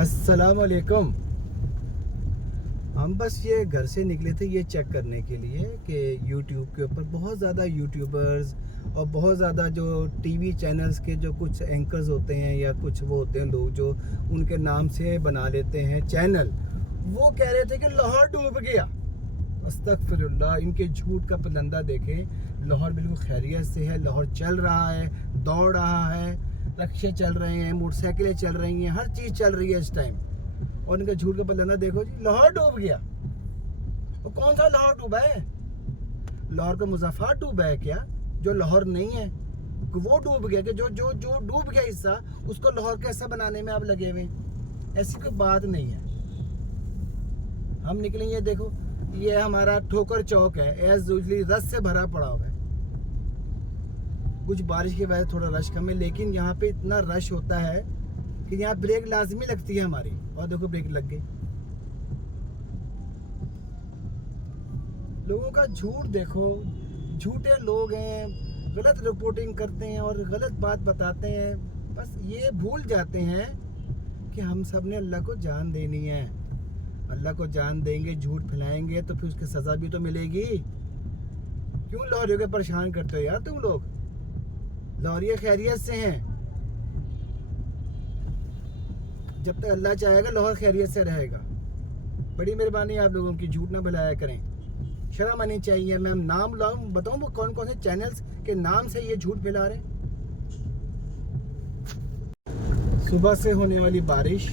अस्सलाम वालेकुम। हम बस ये घर से निकले थे ये चेक करने के लिए कि यूट्यूब के ऊपर बहुत ज़्यादा यूट्यूबर्स और बहुत ज़्यादा जो टीवी चैनल्स के जो कुछ एंकर्स होते हैं या कुछ वो होते हैं लोग जो उनके नाम से बना लेते हैं चैनल, वो कह रहे थे कि लाहौर डूब गया। अस्तगफिरुल्लाह, इनके झूठ का पलंदा देखें। लाहौर बिल्कुल खैरियत से है, लाहौर चल रहा है, दौड़ रहा है, रक्शे चल रहे हैं, मोटरसाइकिलें चल रही हैं, हर चीज़ चल रही है इस टाइम। और इनका झूठ का पलंदा देखो जी, लाहौर डूब गया। तो कौन सा लाहौर डूबा है? लाहौर का मुजफ्फर डूबा है क्या, जो लाहौर नहीं है? वो डूब गया कि जो जो जो डूब गया हिस्सा उसको लाहौर का हिस्सा बनाने में आप लगे हुए? ऐसी कोई बात नहीं है। हम निकलेंगे, देखो ये हमारा ठोकर चौक है, एज यूजली रश से भरा पड़ा हुआ है। कुछ बारिश की वजह से थोड़ा रश कम है, लेकिन यहाँ पे इतना रश होता है कि यहाँ ब्रेक लाजमी लगती है हमारी। और देखो ब्रेक लग गई। लोगों का झूठ देखो, झूठे लोग हैं, गलत रिपोर्टिंग करते हैं और गलत बात बताते हैं। बस ये भूल जाते हैं कि हम सब ने अल्लाह को जान देनी है। अल्लाह को जान देंगे, झूठ फैलाएंगे तो फिर उसकी सज़ा भी तो मिलेगी। क्यों लाहौरियों को परेशान करते हो यार तुम लोग? लाहौरिया खैरियत से हैं। जब तक अल्लाह चाहेगा लाहौर खैरियत से रहेगा। बड़ी मेहरबानी आप लोगों की, झूठ ना बुलाया करें, शर्म आनी चाहिए। मैं नाम लाऊं, बताऊं वो कौन कौन से चैनल्स के नाम से ये झूठ फैला रहे हैं। सुबह से होने वाली बारिश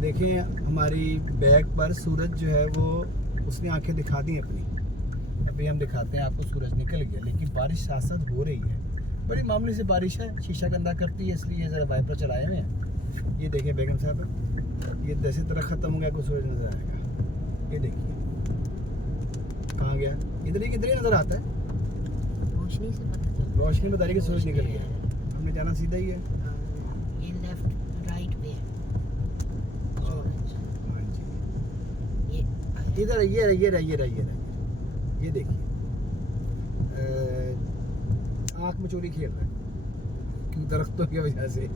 देखें, हमारी बैग पर सूरज जो है वो उसने आंखें दिखा दी अपनी। अभी हम दिखाते हैं आपको, सूरज निकल गया, लेकिन बारिश साथ साथ हो रही है। बड़ी मामूली सी बारिश है, शीशा गंदा करती है, इसलिए ज़रा वाइपर चलाए हुए हैं। ये देखिए बेगम साहब, ये जैसे तरह ख़त्म हो गया कुछ सूरज नज़र आएगा। ये देखिए कहाँ गया, इधर ही नज़र आता है। रोशनी से पता चलता है, रोशनी बता रही है कि सूरज निकल गया। हमने जाना सीधा ही है। ये लेफ्ट राइट पे है सूरज। हाँ जी, ये इधर ये देखिए आँख में चोरी खेल रहा है दरख्तों की वजह से।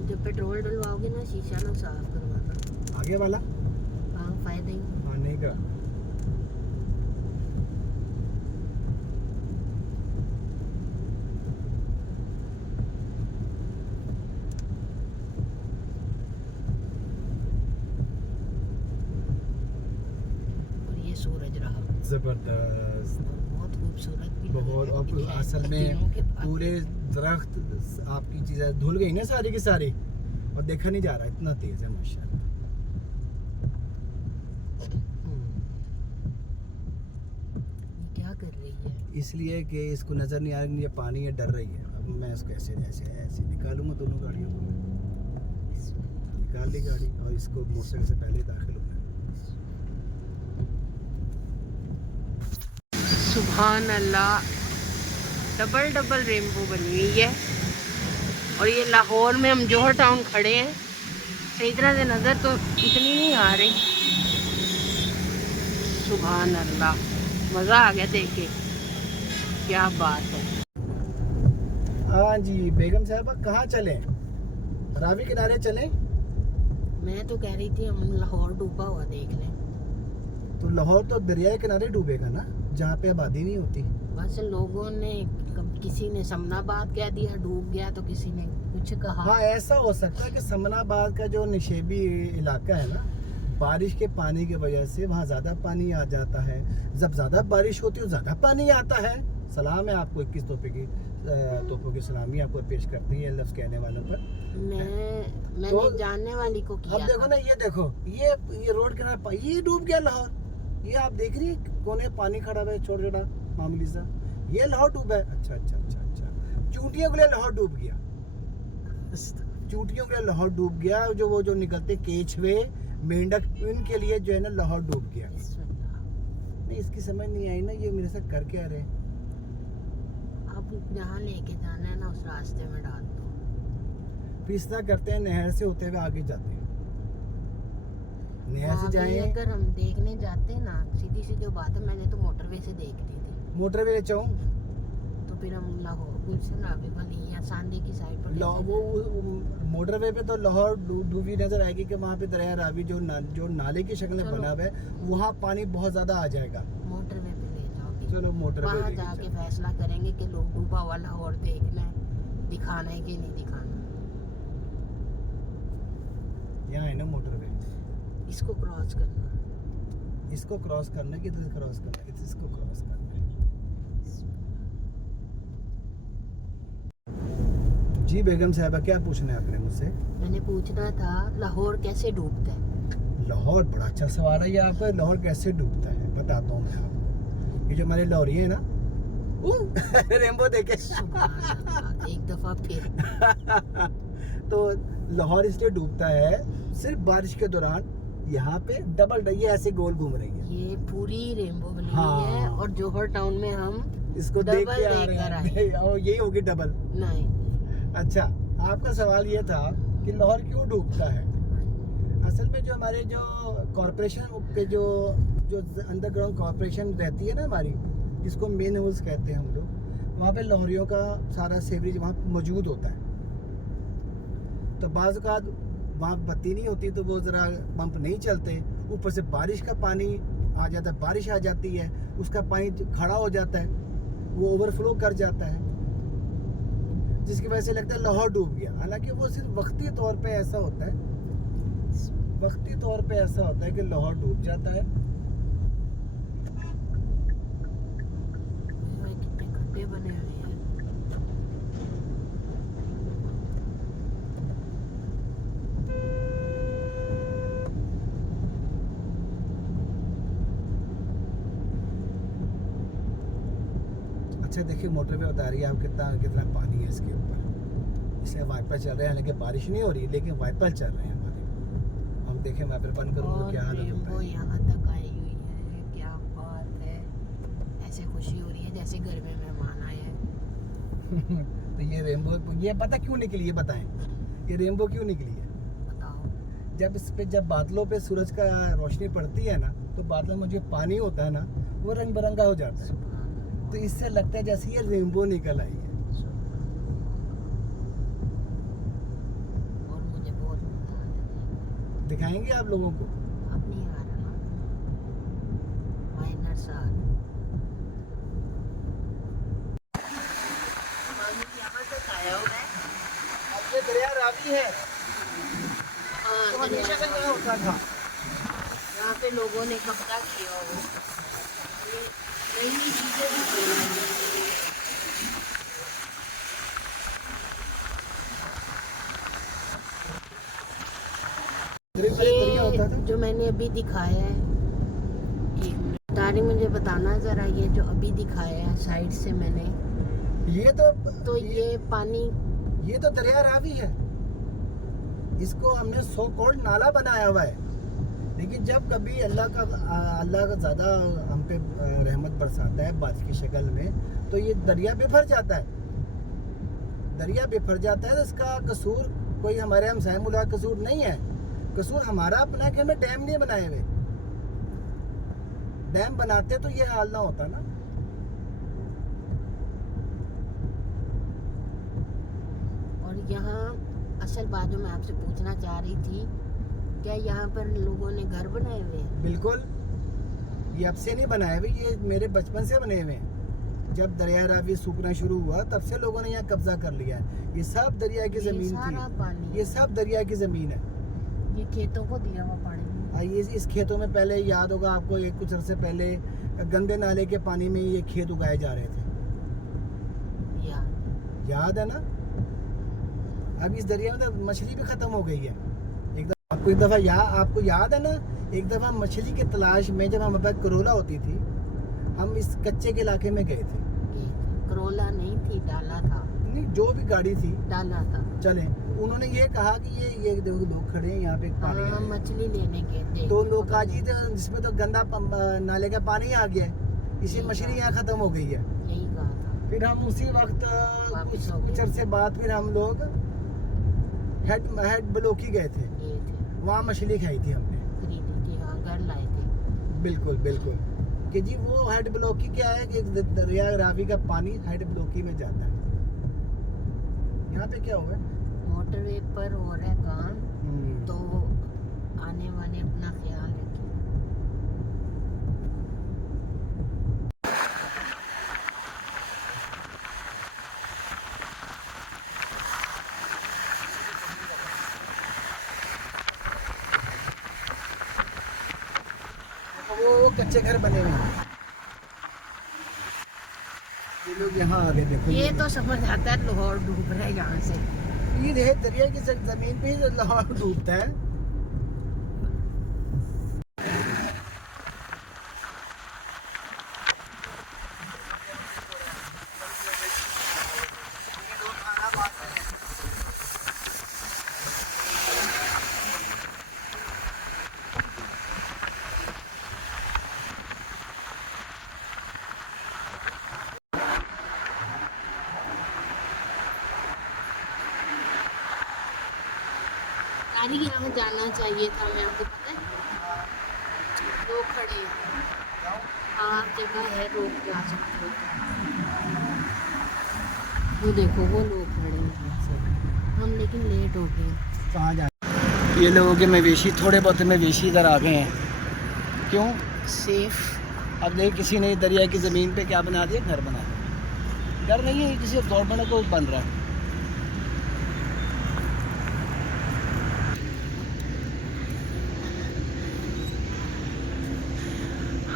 जब पेट्रोल डलवाओगे ना, शीशा ना साफ करवाना। आगे वाला हाँ, फायदा ही। हाँ नहीं का। और ये सूरज रहा, जबरदस्त, बहुत खूबसूरत भी लग बहुत। रहा है। और असल में पूरे दरख्त आपकी चीज़ें धुल गई ना सारी की सारी, और देखा नहीं जा रहा, इतना तेज है माशाल्लाह। ये क्या कर रही है? इसलिए कि इसको नज़र नहीं आ रही, ये पानी है, डर रही है। अब मैं इसको ऐसे ऐसे ऐसे निकालूंगा, दोनों गाड़ियों को निकाल ली गाड़ी, और इसको मोटरसाइकिल से पहले दाखिल होना है। सुभान अल्लाह, डबल डबल रेनबो बनी हुई है। और ये लाहौर में हम जौहर टाउन खड़े हैं, सही तरह से नज़र तो इतनी नहीं आ रही। सुभान अल्लाह, मज़ा आ गया देख के, क्या बात है। हाँ जी बेगम साहबा, कहाँ चलें? रावी किनारे चलें? मैं तो कह रही थी हम लाहौर डूबा हुआ देख लें। तो लाहौर तो दरिया के किनारे डूबेगा ना, जहाँ पे आबादी नहीं होती। बस लोगों ने, किसी ने समनाबाद कह दिया डूब गया, तो किसी ने कुछ कहा। हाँ ऐसा हो सकता है कि समनाबाद का जो निशेबी इलाका है ना, बारिश के पानी की वजह से वहाँ ज़्यादा पानी आ जाता है। जब ज़्यादा बारिश होती है ज़्यादा पानी आता है। सलाम है आपको, 21 तोपों की सलामी आपको पेश करती है लफ्ज़ कहने वालों पर। मैंने तो जानने वाली को किया अब देखो था। ना, ये देखो, ये रोड किनारे ये डूब गया लाहौर। ये आप देख रही है कोने पानी खड़ा हुआ है, छोटा छोटा मामूली सा, ये लाहौर डूबा है। अच्छा अच्छा अच्छा अच्छा, चूंटियों के लिए लाहौर डूब गया, चूंटियों के लिए लाहौर डूब गया। वो जो निकलते केचवे मेंढक, इनके लिए जो है ना लाहौर डूब गया। नहीं, इसकी समझ नहीं आई ना, ये मेरे साथ कर क्या रहे। अब जहाँ लेके जाना है ना उस रास्ते में डाल दो। फिर इस तरह करते हैं, नहर से होते हुए आगे जाते हैं, नहर से वहाँ भी जाएं। अगर हम देखने जाते ना, सीधी सीधी बात है, मैंने तो मोटरवे से देख ली थी। मोटरवे ले जाऊँ, तो फिर हम लाहौर गुलशन रावी वाली या सांदी की साइड पर वो मोटरवे पे तो लाहौर डूबी नजर आएगी कि वहाँ पे दरिया रावी जो नाले की शक्ल में चलो। बना हुआ है, वहाँ पानी बहुत ज्यादा आ जाएगा। मोटरवे पे ले जाओगे। चलो मोटरवे वहाँ लेके जाके चलो। फैसला करेंगे कि लोग डूबा हुआ लाहौर देखना है, दिखाना है कि नहीं दिखाना। यहाँ है ना मोटरवे, इसको क्रॉस करना। इसको क्रॉस करना है कि इधर क्रॉस करना है, इसको क्रॉस करना है। जी बेगम साहबा, क्या पूछना है आपने मुझसे? मैंने पूछना था लाहौर कैसे डूबता है। लाहौर, बड़ा अच्छा सवाल है ये आपका। लाहौर कैसे डूबता है बताता हूँ मैं आपको। ये जो हमारे लाहौरी है ना, रेनबो देखे। सुभान अल्लाह, एक दफा फिर। तो लाहौर इसलिए डूबता है सिर्फ बारिश के दौरान। यहाँ पे डबल ये ऐसे गोल घूम रही है, ये पूरी रेनबो बनी हाँ। हुई है और जौहर टाउन में हम इसको देख डबल के आ देखकर रहे हैं। और यही होगी डबल। नहीं। अच्छा, आपका सवाल ये था कि लाहौर क्यों डूबता है। असल में जो हमारे जो कॉरपोरेशन पे जो अंडरग्राउंड कॉरपोरेशन रहती है ना हमारी, जिसको मेन होल्स कहते हैं हम लोग, वहाँ पे लाहौरियों का सारा सीवरेज वहाँ मौजूद होता है। तो बाज़ औक़ात वहाँ बत्ती नहीं होती तो वो ज़रा पंप नहीं चलते, ऊपर से बारिश का पानी आ जाता है, बारिश आ जाती है, उसका पानी खड़ा हो जाता है, वो ओवरफ्लो कर जाता है, जिसकी वजह से लगता है लाहौर डूब गया। हालांकि वो सिर्फ वक्ती तौर पे ऐसा होता है, वक्ती तौर पे ऐसा होता है कि लाहौर डूब जाता है। कितने खड्डे बने हुए हैं। अच्छा देखिए, मोटरवे बता रही है आप कितना कितना पानी है इसके ऊपर। इससे वाइपर चल रहे हैं, हालांकि बारिश नहीं हो रही लेकिन वाइपर चल रहे हैं हमारे। हम देखें, वाइपर बंद करूँ तो क्या हालत होता वो है। यहाँ तक आई हुई है, क्या बात है। ऐसे खुशी हो रही है जैसे घर में मेहमान आए हैं। तो ये रेनबो, ये पता क्यों निकली है बताएं, ये रेनबो क्यों निकली है? बताओ। जब इस पे जब बादलों पे सूरज का रोशनी पड़ती है ना, तो बादलों में जो पानी होता है ना, वो रंग बिरंगा हो जाता है। तो इससे लगता है जैसे ये रेनबो निकल आई है। और मुझे बहुत मजा आ रहा है। दिखाएंगे आप लोगों को। अब नहीं आ रहा ना, माइनर साल। यहाँ तक आया हूँ मैं। अब ये दरिया रावी है, हाँ, तो हमेशा से यहाँ होता था। यहाँ पे लोगों ने कब्जा किया हो, नई नई चीजें भी बनाई। दरिया होता था। ये जो मैंने अभी दिखाया है, एक मिनट तारी मुझे बताना जरा, ये जो अभी दिखाया है साइड से मैंने, ये तो ये पानी, ये तो दरिया रावी है। इसको हमने सो कॉल्ड नाला बनाया हुआ है, लेकिन जब कभी अल्लाह का ज़्यादा हम पे रहमत बरसाता है बारिश की शक्ल में, तो ये दरिया बिफर जाता है। दरिया बिफर जाता है तो इसका कसूर कोई हमारे हमसाए मुल्क का कसूर नहीं है। कसूर हमारा अपना है कि हमें डैम नहीं बनाए हुए। डैम बनाते तो ये हाल ना होता ना। और यहाँ असल बात जो मैं आपसे पूछना चाह रही थी, क्या यहाँ पर लोगों ने घर बनाए हुए हैं? बिल्कुल, ये अब से नहीं बनाए हुए, ये मेरे बचपन से बने हुए हैं। जब दरिया रावी सूखना शुरू हुआ तब से लोगों ने यहाँ कब्जा कर लिया है। ये सब दरिया की जमीन सारा थी, पानी, ये सब दरिया की जमीन है। ये खेतों को दिया हुआ पानी। ये इस खेतों में पहले याद होगा आपको, एक कुछ अरसे पहले गंदे नाले के पानी में ये खेत उगाए जा रहे थे, याद है ना। अब इस दरिया में तो मछली भी खत्म हो गई है। आपको आपको याद है ना, एक दफा मछली की तलाश में जब हमारे पास करोला होती थी, हम इस कच्चे के इलाके में गए थे। करोला नहीं थी, डाला था। नहीं जो भी गाड़ी थी डाला था। चले, उन्होंने ये कहा कि ये देखो लोग खड़े हैं यहाँ पे पानी हाँ, है। मछली लेने गए थे तो लोग काजी जिसमें तो गंदा नाले का पानी आ गया है, इसी यही मछली कहा। यहाँ खत्म हो गई है। यही कहा था। फिर हम उसी वक्त वापिस हो गए। कुछ अरसे बाद फिर हम लोग हेड ब्लॉकी गए थे, ये थे वहाँ मछली खाई थी हमने। खरीदी थी, हाँ घर लाए थे। बिल्कुल बिल्कुल कि जी वो हेड ब्लॉकी क्या है कि दरिया रावी का पानी हेड ब्लॉकी में जाता है। यहाँ पे क्या हुआ है, मोटरवे पर हो रहा है काम, तो आने वाले अपना ख्याल रखें। वो कच्चे घर बने हुए हैं, ये लोग यहाँ आ गए। देखो ये तो समझ आता है लाहौर डूब रहा है यहाँ से। ये है दरिया की जमीन पे ही लाहौर डूबता है। यानी यहाँ जाना चाहिए था, मैं आपको पता है। लोग खड़े हैं, हाँ जगह है, रोक के आ सकते हो। वो देखो वो लोग खड़े हैं, हम लेकिन लेट हो गए। कहाँ जा ये लोगों के मवेशी, थोड़े बहुत मवेशी इधर आ गए हैं। क्यों? सेफ। अब देख किसी ने दरिया की ज़मीन पे क्या बना दिया, घर बना दिया। घर नहीं है, किसी गवर्नमेंट को बन रहा है।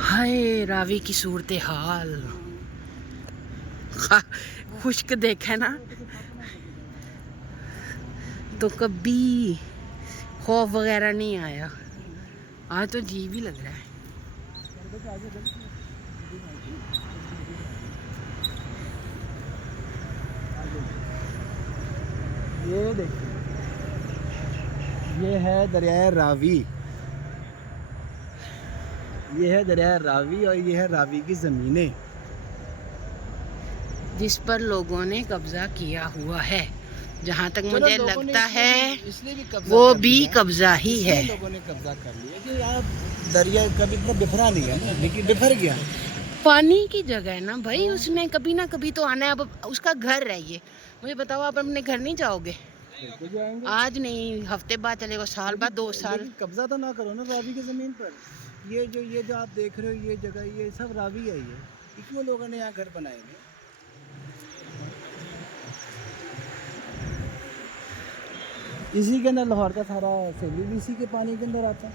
हाय रावी की सूरत हाल, खुश्क देखा ना तो कभी खौफ वगैरह नहीं आया, आज तो जी भी लग रहा है। ये देखिए, ये है दरिया रावी, ये है दरिया रावी और ये है रावी की ज़मीनें जिस पर लोगों ने कब्जा किया हुआ है। जहाँ तक मुझे लगता है वो भी कब्जा ही है। लोगों ने कब्जा कर लिया कि यार दरिया कभी इतना बिखरा नहीं है ना, लेकिन बिखर गया। पानी की जगह है ना भाई, उसने कभी ना कभी तो आना है। अब उसका घर है ये, मुझे बताओ आप अपने घर नहीं जाओगे? आज नहीं, हफ्ते बाद चलेगा, साल बाद, 2 साल। कब्जा तो ना करो ना रावी की ज़मीन पर। ये जो आप देख रहे हो, ये जगह, ये सब रावी है। ये क्यों लोगों ने यहाँ घर बनाए हैं? इसी के अंदर लाहौर का सारा सैली भी इसी के पानी के अंदर आता है।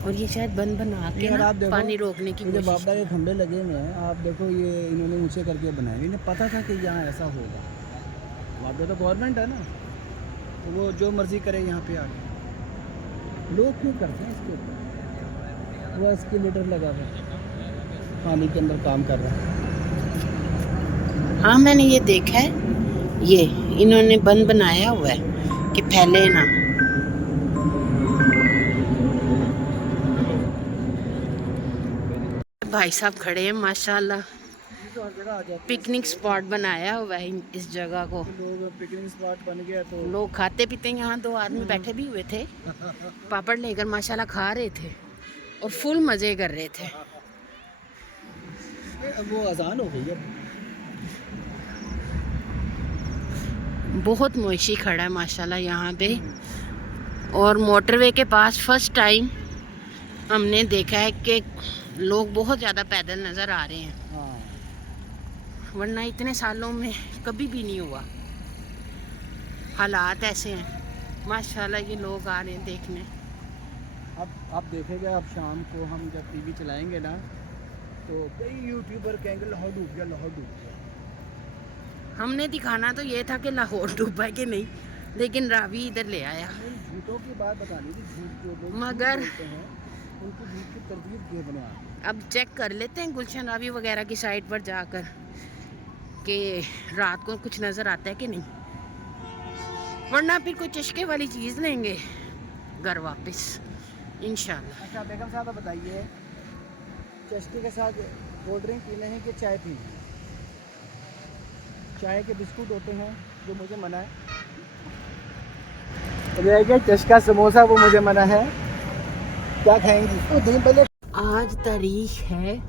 और ये शायद बंद बना के ना पानी रोकने की कोशिश। बाबा ये खंबे लगे हुए हैं, आप देखो, ये इन्होंने ऊंचे करके बनाए। इन्हें पता था कि यहाँ ऐसा होगा। बाबा तो गवर्नमेंट है ना, तो वो जो मर्जी करे यहाँ पे आके। लोग क्यों करते हैं इसके ऊपर? वो एस्केलेटर लगा हुआ है, पानी के अंदर काम कर रहा है। हाँ मैंने ये देखा है, ये इन्होंने बंद बनाया हुआ है कि फैले ना। भाई साहब खड़े हैं माशाल्लाह, पिकनिक स्पॉट बनाया हुआ है इस जगह को। लोग पिकनिक स्पॉट बन गया तो लोग खाते पीते हैं। यहाँ 2 आदमी बैठे भी हुए थे, पापड़ लेकर माशाल्लाह खा रहे थे और फुल मज़े कर रहे थे। वो अजान हो गई है। बहुत मोशी खड़ा है माशाल्लाह यहाँ पे। और मोटरवे के पास फर्स्ट टाइम हमने देखा है कि लोग बहुत ज़्यादा पैदल नज़र आ रहे हैं, वरना इतने सालों में कभी भी नहीं हुआ। हालात ऐसे हैं माशाल्लाह, ये लोग आ रहे हैं देखने। अब आप देखेंगे, अब शाम को हम जब टीवी चलाएंगे ना, तो कई यूट्यूबर कहेंगे लाहौर डूब गया, लाहौर डूब गया। हमने दिखाना तो ये था कि लाहौर डूबा है कि नहीं, लेकिन रावी इधर ले आया। झूठों की बात बतानी थी, झूठ जो लोग मगर बोलते हैं उनकी झूठ की तरतीब ये बना। अब चेक कर लेते हैं गुलशन रावी वगैरह की साइट पर जाकर कि रात को कुछ नज़र आता है कि नहीं, वरना फिर कोई चश्के वाली चीज़ लेंगे घर वापस इंशाल्लाह। अच्छा बेगम साहब बताइए, चश्के के साथ कोल्ड ड्रिंक पीने हैं कि चाय पीने? चाय के बिस्कुट होते हैं जो मुझे मना है, रहेगा चश्का समोसा वो मुझे मना है। क्या खाएंगी? तो दिन पहले आज तारीख है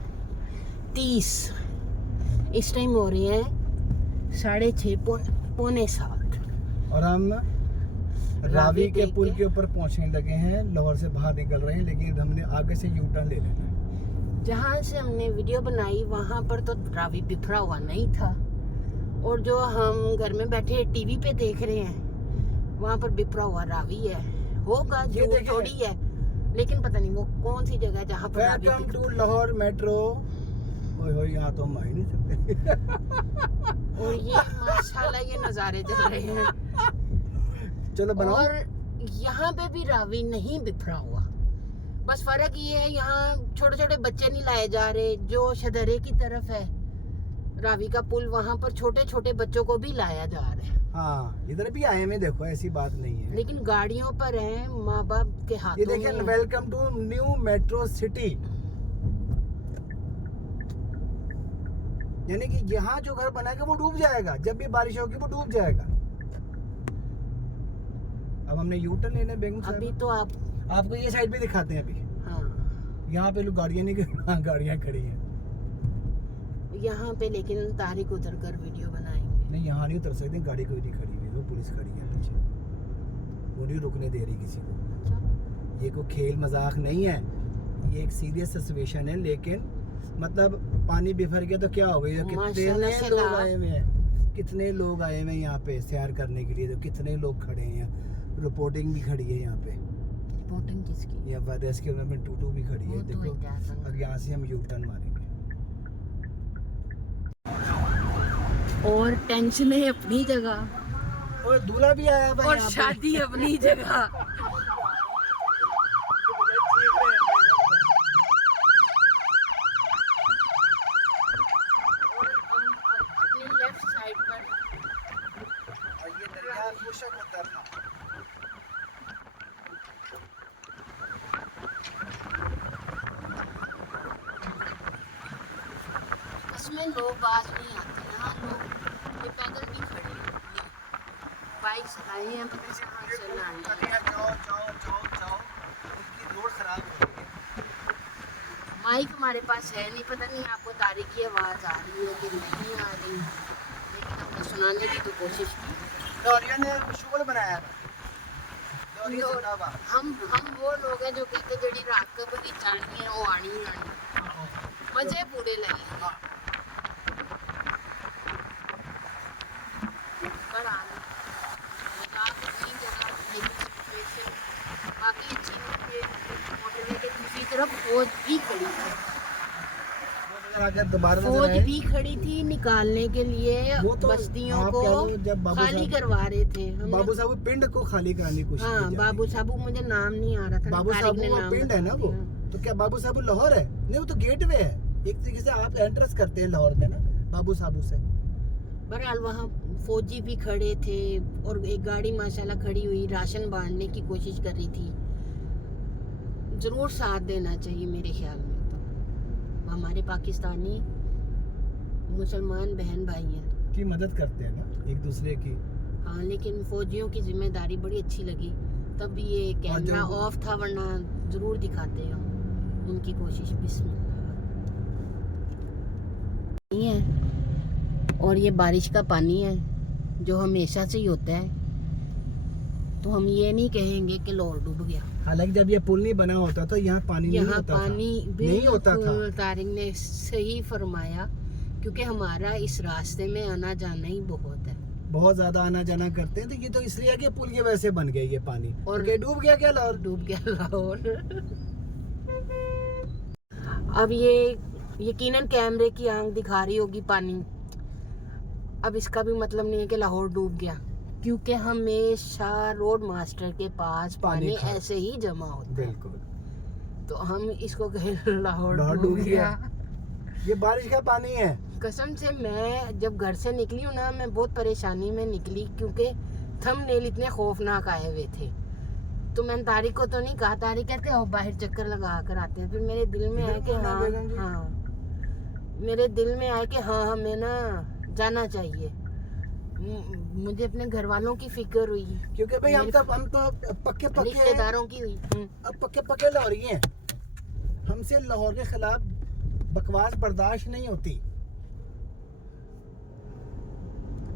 30, इस टाइम हो रही है 6:30 पौने 7 और हम रावी के देख पुल के- के ऊपर पहुंचने लगे हैं, लाहौर से बाहर निकल रहे हैं, लेकिन हमने आगे से यू टर्न ले लेना है। जहाँ से हमने वीडियो बनाई वहाँ पर तो रावी बिखरा हुआ नहीं था, और जो हम घर में बैठे टीवी पे देख रहे हैं वहाँ पर बिखरा हुआ रावी है। होगा ये जो देखिए। थोड़ी है, लेकिन पता नहीं वो कौन सी जगह है जहाँ पर रावी वेलकम बिखरा- टू लाहौर मेट्रो। ओए यहाँ तो हम आ ही नहीं सकते। और ये माशाल्लाह ये नज़ारे चल रहे हैं। चलो बनाओ। और यहाँ पे भी रावी नहीं बिखरा हुआ, बस फर्क ये है यहाँ छोटे छोटे बच्चे नहीं लाए जा रहे। जो शदरे की तरफ है रावी का पुल, वहाँ पर छोटे छोटे बच्चों को भी लाया जा रहा है, हाँ इधर भी आए में देखो, ऐसी बात नहीं है। लेकिन गाड़ियों पर है, माँ बाप के ये हाथों देखिए, में है। Welcome to new metro city. यानी कि यहाँ जो घर बनाएगा वो डूब जाएगा, जब भी बारिश होगी वो डूब जाएगा। अब हमने यू टर्न लेना है बेगम साहब। अभी तो आप आपको ये साइड भी दिखाते हैं अभी। हाँ यहाँ पे लोग गाड़ियाँ नहीं, गाड़ियाँ खड़ी हैं। यहाँ पे, लेकिन तारिक उतर कर वीडियो बनाएंगे। नहीं यहाँ नहीं उतर सकते, गाड़ी कोई नहीं खड़ी हुई, वो पुलिस खड़ी है पीछे, वो नहीं रुकने दे रही किसी को। ये कोई खेल मजाक नहीं है, ये एक सीरियस सिचुएशन है। लेकिन मतलब पानी बिफर गया तो क्या हो गया? माशाल्लाह से कितने लोग ला- आए हुए हैं, कितने लोग आए हुए हैं यहाँ पे सैर करने के लिए, तो कितने लोग खड़े हैं। रिपोर्टिंग भी खड़ी है यहाँ पे, रिपोर्टिंग किसकी? या रेस्क्यू में टूटू भी खड़ी है। वो तो देखो इजाज़त अब यहाँ से हम यू टर्न मारेंगे। और टेंशन है अपनी जगह, और दूल्हा भी आया हुआ है और यहाँ पे। शादी अपनी जगह। अपनी लेफ्ट साइड पर और ये दरिया खुशक होता था। इसमें लोग बाज नहीं आते, यहाँ लोग ये पैदल भी खड़े हैं, बाइक आए हैं पता से कहाँ से लाने। जाओ जाओ जाओ जाओ, उनकी रोड खराब हो गई है। माइक हमारे पास है नहीं, पता नहीं आपको तारिक की आवाज़ आ रही है कि नहीं आ रही, लेकिन हमने सुनाने की तो कोशिश की। लॉरिया ने शोर बनाया था। लॉरिया तो जिंदाबाद। हम वो लोग हैं जो कहते जड़ी रात का बगीचा नहीं है वो आनी ही आनी, मजे पूरे ले लेंगे पर आने मजाक नहीं जगह, लेकिन सिचुएशन बाकी अच्छी नहीं है। मोटरवे के दूसरी तरफ फौज भी खड़ी थी, अगर दोबारा नजर फौज आए, भी खड़ी थी निकालने के लिए वो तो बस्तियों आप को कह रहे हो जब बाबू खाली साहब- करवा रहे थे। हमने- बाबू साहब पिंड को खाली कराने की कोशिश हाँ की जा बाबू रही है। साहब, मुझे नाम नहीं आ रहा था, बाबू तारिक साहब ने वो नाम पिंड है ना बता वो, दिया। तो क्या बाबू साहब लाहौर है? नहीं वो तो गेटवे है, एक तरीके से आप एंट्रेंस करते हैं लाहौर में ना बाबू साहब से। बहरहाल वहाँ फौजी भी खड़े थे और एक गाड़ी माशाल्लाह खड़ी हुई राशन बांटने की कोशिश कर रही थी। ज़रूर साथ देना चाहिए मेरे ख्याल में, तो हमारे पाकिस्तानी मुसलमान बहन भाई हैं की मदद करते हैं ना एक दूसरे की। हाँ, लेकिन फौजियों की जिम्मेदारी बड़ी अच्छी लगी, तब भी ये कैमरा जो- ऑफ था, वरना ज़रूर दिखाते हैं हम उनकी कोशिश। बिस्मिल्लाह नहीं है, और ये बारिश का पानी है जो हमेशा से ही होता है, तो हम ये नहीं कहेंगे कि लाहौर डूब गया। हालांकि जब ये पुल नहीं बना होता तो यहाँ पानी नहीं यहाँ होता पानी था। नहीं होता था। बिल्कुल तारिक ने सही फरमाया, क्योंकि हमारा इस रास्ते में आना जाना ही बहुत है। बहुत ज्यादा आना जाना करते हैं, तो ये तो इसलिए कि पुल की वजह से बन गया ये पानी। और और डूब गया क्या लाहौर? डूब गया लाहौर। अब ये यकीनन कैमरे की आंख दिखा रही होगी पानी, अब इसका भी मतलब नहीं है कि लाहौर डूब गया, क्योंकि हमेशा रोड मास्टर के पास पानी था। ऐसे ही जमा होता है, बिल्कुल। तो हम इसको कहें लाहौर लाहौर डूब गया। ये बारिश का पानी है। कसम से मैं जब घर से निकली हूँ ना, मैं बहुत परेशानी में निकली, क्योंकि थंबनेल इतने खौफनाक आए हुए थे। तो मैंने तारिक को तो नहीं कहा, तारिक कहते हो बाहर चक्कर लगा कर आते हैं। फिर मेरे दिल में आया कि हाँ, मेरे दिल में आया कि हाँ हमें ना जाना चाहिए। मुझे अपने घर वालों की फिक्र हुई, क्योंकि भाई हम तो पक्के रिश्तेदारों की हुई। अब पक्के लाहौरी हैं, हमसे लाहौर के खिलाफ बकवास बर्दाश्त नहीं होती।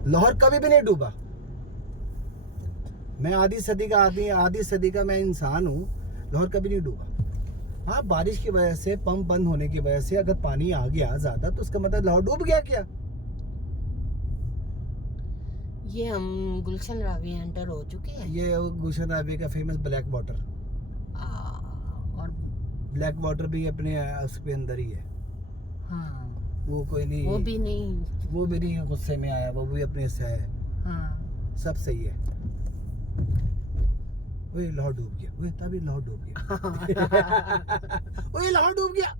लाहौर कभी भी नहीं डूबा। मैं आधी सदी का मैं इंसान हूँ। लाहौर कभी नहीं डूबा। हाँ, बारिश की वजह से, पंप बंद होने की वजह से अगर पानी आ गया ज्यादा तो उसका मतलब लाहौर डूब गया क्या? ये हम गुलशन रावी एंटर हो चुके हैं। ये गुलशन रावी का फेमस ब्लैक वाटर, और ब्लैक वाटर भी अपने उसके अंदर ही है। हाँ, वो कोई नहीं, वो भी नहीं गुस्से में आया, वो भी अपने से है। हाँ, सब सही है। ओए लाहौर डूब गया, ओए तभी लाहौर डूब गया। ओए लाहौर डूब गया।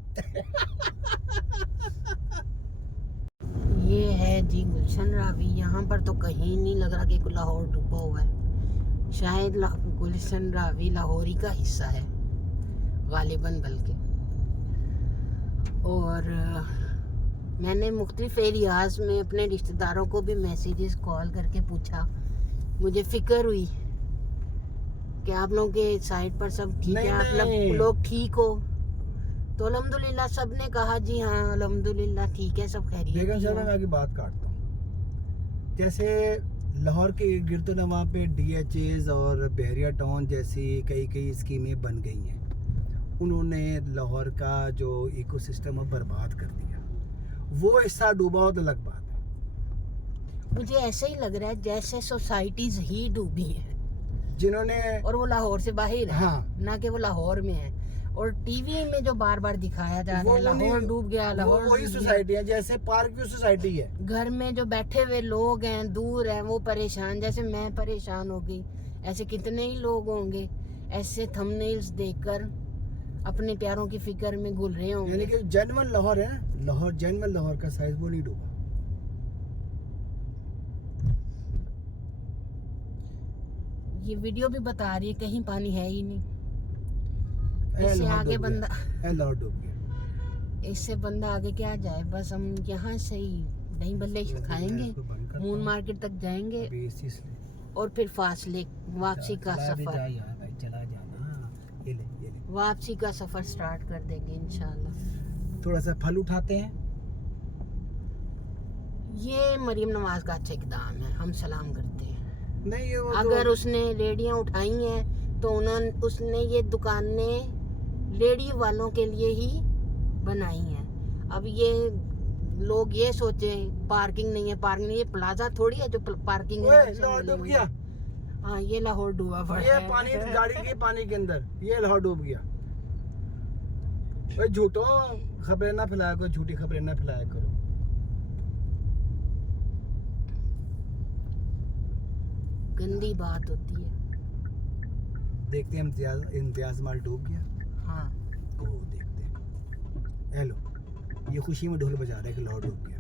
ये है जी गुलशन रावी। यहाँ पर तो कहीं नहीं लग रहा कि लाहौर डूबा हुआ है। शायद गुलशन रावी लाहौरी का हिस्सा है गालिबन, बल्कि। और मैंने मुख्तलिफ एरियाज में अपने रिश्तेदारों को भी मैसेजेस कॉल करके पूछा। मुझे फिक्र हुई कि आप लोगों के साइड पर सब ठीक है, आप लोग ठीक हो। तो अल्हम्दुलिल्लाह सब ने कहा जी हाँ अल्हम्दुलिल्लाह ठीक है, सब खैरियत। बेगम साहब, मैं आपकी बात काटता हूँ। जैसे लाहौर के गिरदोनवा पे DHAs और बहरिया टाउन जैसी कई स्कीमें बन गई हैं। उन्होंने लाहौर का जो इकोसिस्टम है बर्बाद कर दिया। वो हिस्सा डूबा हो तो अलग बात है। मुझे ऐसे ही लग रहा है जैसे सोसाइटीज ही डूबी है, जिन्होंने, और वो लाहौर से बाहर है। हाँ, ना कि वो लाहौर में है। और टीवी में जो बार बार दिखाया जा रहा है लाहौर डूब गया, लाहौर वही सोसाइटी है जैसे पार्क व्यू सोसाइटी है। घर में जो बैठे हुए लोग हैं, दूर हैं, वो परेशान, जैसे मैं परेशान हो गई, ऐसे कितने ही लोग होंगे ऐसे थंबनेल्स देखकर अपने प्यारों की फिक्र में घुल रहे होंगे। यानी कि जेन्युइन लाहौर है, जेन्युइन लाहौर का साइज वो नहीं डूबा। ये वीडियो भी बता रही है कहीं पानी है ही नहीं। इससे आगे बंदा लाहौर डूब गया। इससे बंदा आगे क्या जाए। बस हम यहाँ से ही दही बल्ले खाएंगे, मून मार्केट तक जाएंगे और फिर फासले वापसी का सफर, चला जाना। ये ले। वापसी का सफर स्टार्ट कर देंगे इंशाल्लाह। थोड़ा सा फल उठाते हैं। ये मरियम नवाज का अच्छा इकदाम है, हम सलाम करते हैं। नहीं, ये अगर उसने रेडियां उठाई हैं तो उसने ये दुकानें लेडी वालों के लिए ही बनाई हैं। अब ये लोग ये सोचे पार्किंग नहीं है, ये प्लाजा थोड़ी है जो पार्किंग है। लाहौर डूब गया। हाँ, ये लाहौर डूबा पड़ा ये है। पानी गाड़ी के पानी के अंदर ये लाहौर डूब गया। ओए झूठो खबरें ना फैलाया करो, झूठी खबरें ना फैलाया करो। गंदी बात होती है। देखते हैं इम्तियाज माल डूब गया। हाँ, ओ देखते हैं। हेलो, ये खुशी में ढोल बजा रहा है कि लाहौर डूब गया।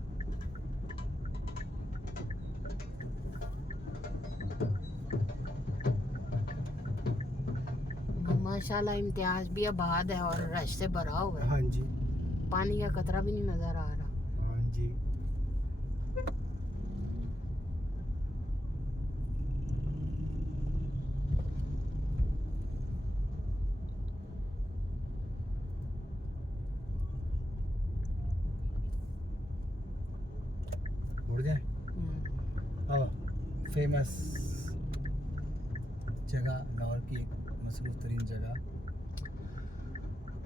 माशाल्लाह इम्तियाज भी आबाद है और रश से भरा हुआ है। हाँ जी, पानी का कतरा भी नहीं नजर आ रहा। हाँ जी। उड़ जाए। फेमस जगह, लाहौर की एक मशहूर तरीन जगह।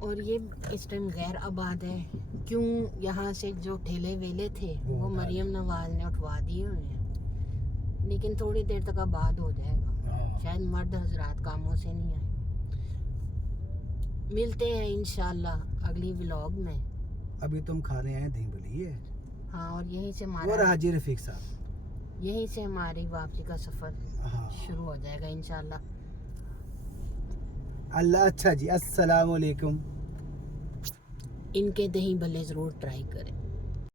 और ये इस टाइम गैर आबाद है। क्यों? यहाँ से जो ठेले वेले थे वो मरियम नवाज ने उठवा दिए हुए हैं, लेकिन थोड़ी देर तक आबाद हो जाएगा। शायद मर्द हजरात कामों से नहीं आए। मिलते हैं इंशाल्लाह अगली व्लॉग में। अभी तुम खाने आए दही बली है। हाँ, और यहीं से और हाजी रफीक साहब, यहीं से हमारी वापसी का सफर शुरू हो जाएगा इंशाल्लाह। अल्लाह। अच्छा जी, अस्सलाम वालेकुम। इनके दही भल्ले जरूर ट्राई करें।